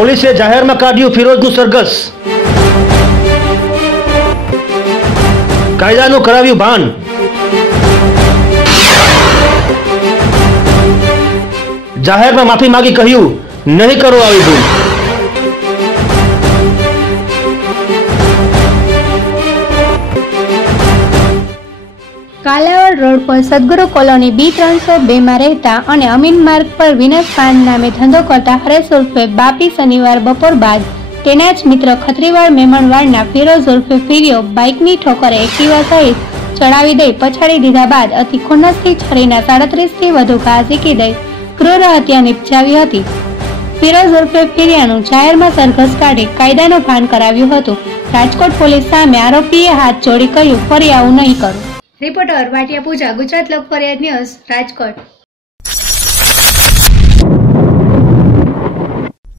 પોલીસે જાહેરમાં કાઢ્યું ફિરોઝનું સરઘસ, કાયદાનું કરાવ્યું ભાન। જાહેરમાં માફી માંગી કહ્યું નહીં કરો આવી ભૂલ। કાલાવડ રોડ પર સદગુરુ કોલોની B302 માં રહેતા અને અમીન માર્ગ પર વિનસ પાન નામે ધંધો કરતા હરેશ ઉર્ફે બાપી શનિવાર બપોર બાદ તેના જ મિત્ર ખત્રીવાડ મેમણવાડના ફિરોઝ ઉર્ફે ફિરિયો બાઇકની ઠોકરે એક્ટિવા સહિત ચડાવી દઈ પછાડી દીધા બાદ અતિ ખુન્નસથી છરીના 37થી વધુ ઘા ઝીકી દઈ ક્રૂર હત્યા નિપજાવી હતી। ફિરોઝ ઉર્ફે ફિરિયાનું જાહેરમાં સરઘસ કાઢી કાયદાનું ભાન કરાવ્યું હતું। રાજકોટ પોલીસ સામે આરોપીએ હાથ જોડી કહ્યું ફરી આવું નહીં કરું। રિપોર્ટર વાટિયા પૂજા, ગુજરાત લોક ફરિયાદ ન્યૂઝ, રાજકોટ।